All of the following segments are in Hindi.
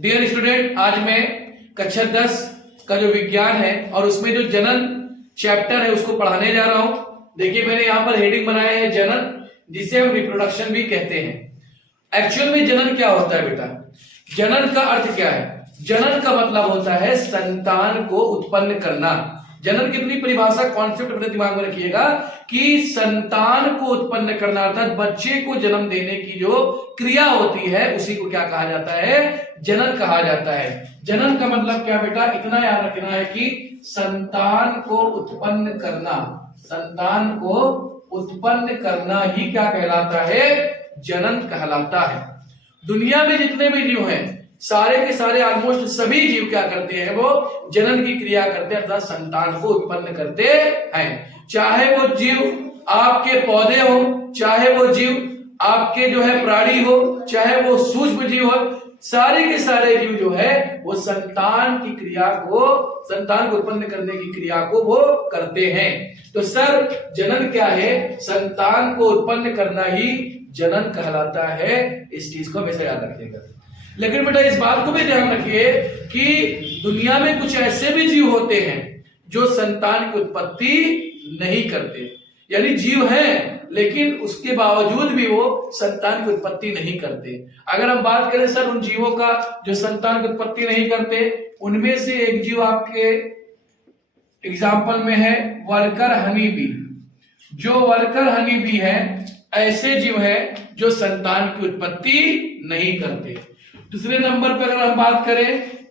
डियर स्टूडेंट, आज मैं कक्षा 10 का जो विज्ञान है और उसमें जो जनन चैप्टर है उसको पढ़ाने जा रहा हूं। देखिए मैंने यहां पर हेडिंग बनाया है जनन, जिसे हम रिप्रोडक्शन भी कहते हैं। एक्चुअल में जनन क्या होता है बेटा? जनन का अर्थ क्या है? जनन का मतलब होता है संतान को उत्पन्न करना। जनन कितनी परिभाषा कॉन्सेप्ट अपने दिमाग में रखिएगा कि संतान को उत्पन्न करना अर्थात बच्चे को जन्म देने की जो क्रिया होती है उसी को क्या कहा जाता है? जनन कहा जाता है। जनन का मतलब क्या बेटा? इतना याद रखना है कि संतान को उत्पन्न करना, संतान को उत्पन्न करना ही क्या कहलाता है? जनन कहलाता है। दुनिया में जितने भी जीव हैं सारे के सारे ऑलमोस्ट सभी जीव क्या करते हैं? वो जनन की क्रिया करते हैं अर्थात संतान को उत्पन्न करते हैं। चाहे वो जीव आपके पौधे हो, चाहे वो जीव आपके जो है प्राणी हो, चाहे वो सूक्ष्म जीव हो, सारे के सारे जीव जो है वो संतान की क्रिया को, संतान को उत्पन्न करने की क्रिया को वो करते हैं। तो सर जनन क्या है? संतान को उत्पन्न करना ही जनन कहलाता है। इस चीज को हमेशा याद रखिएगा। लेकिन बेटा इस बात को भी ध्यान रखिए कि दुनिया में कुछ ऐसे भी जीव होते हैं जो संतान की उत्पत्ति नहीं करते, यानी जीव हैं लेकिन उसके बावजूद भी वो संतान की उत्पत्ति नहीं करते। अगर हम बात करें सर उन जीवों का जो संतान की उत्पत्ति नहीं करते, उनमें से एक जीव आपके एग्जाम्पल में है वर्कर हनी बी। जो वर्कर हनी बी है ऐसे जीव है जो संतान की उत्पत्ति नहीं करते। दूसरे नंबर पर अगर हम बात करें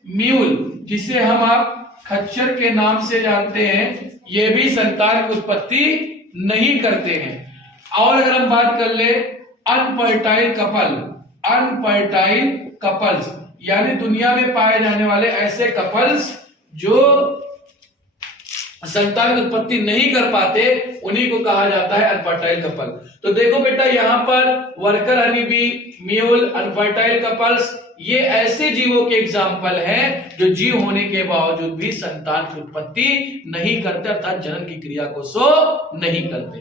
म्यूल, जिसे हम आप खच्चर के नाम से जानते हैं, ये भी संतान की उत्पत्ति नहीं करते हैं। और अगर हम बात कर ले अनफर्टाइल कपल, अनफर्टाइल कपल्स यानी दुनिया में पाए जाने वाले ऐसे कपल्स जो संतान की उत्पत्ति नहीं कर पाते, उन्हीं को कहा जाता है अनफर्टाइल कपल। तो देखो बेटा यहाँ पर worker honey bee, mule, unfertile couples ये ऐसे जीवों के एग्जाम्पल हैं जो जीव होने के बावजूद भी संतान की उत्पत्ति नहीं करते अर्थात जनन की क्रिया को सो नहीं करते।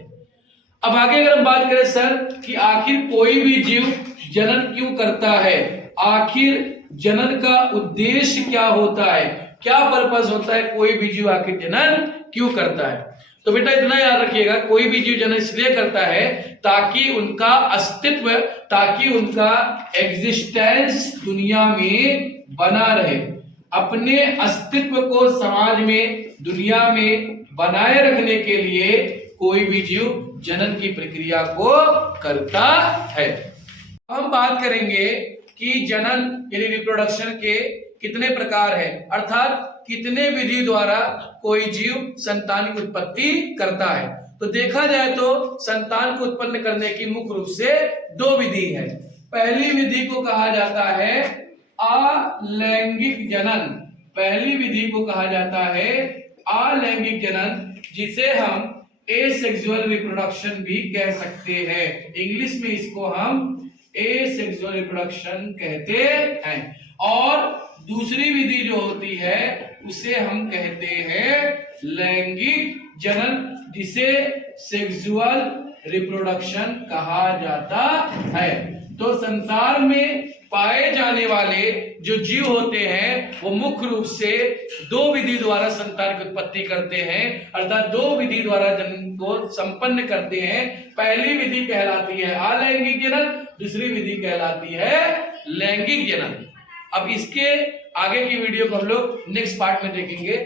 अब आगे अगर हम बात करें सर कि आखिर कोई भी जीव जनन क्यों करता है, आखिर जनन का उद्देश्य क्या होता है, क्या पर्पस होता है, कोई भी जीव आखिर जनन क्यों करता है? तो बेटा इतना याद रखिएगा, कोई भी जीव जनन इसलिए करता है ताकि उनका अस्तित्व, ताकि उनका एग्जिस्टेंस दुनिया में बना रहे। अपने अस्तित्व को समाज में, दुनिया में बनाए रखने के लिए कोई भी जीव जनन की प्रक्रिया को करता है। हम बात करेंगे कि जनन यानी रिप्रोडक्शन के कितने प्रकार हैं, अर्थात कितने विधि द्वारा कोई जीव संतान की उत्पत्ति करता है। तो देखा जाए तो संतान को उत्पन्न करने की मुख्य रूप से दो विधि है। पहली विधि को कहा जाता है अलैंगिक जनन। पहली विधि को कहा जाता है अलैंगिक जनन, जिसे हम एसेक्सुअल रिप्रोडक्शन भी कह सकते हैं। इंग्लिश में इसको हम एसेक्सुअल रिप्रोडक्शन कहते हैं। और दूसरी विधि जो होती है उसे हम कहते हैं लैंगिक जनन, जिसे सेक्सुअल रिप्रोडक्शन कहा जाता है। तो संसार में पाए जाने वाले जो जीव होते हैं वो मुख्य रूप से दो विधि द्वारा संतान की उत्पत्ति करते हैं, अर्थात दो विधि द्वारा जनन को संपन्न करते हैं। पहली विधि कहलाती है अलैंगिक जनन, दूसरी विधि कहलाती है लैंगिक जनन। अब इसके आगे की वीडियो को हम लोग नेक्स्ट पार्ट में देखेंगे।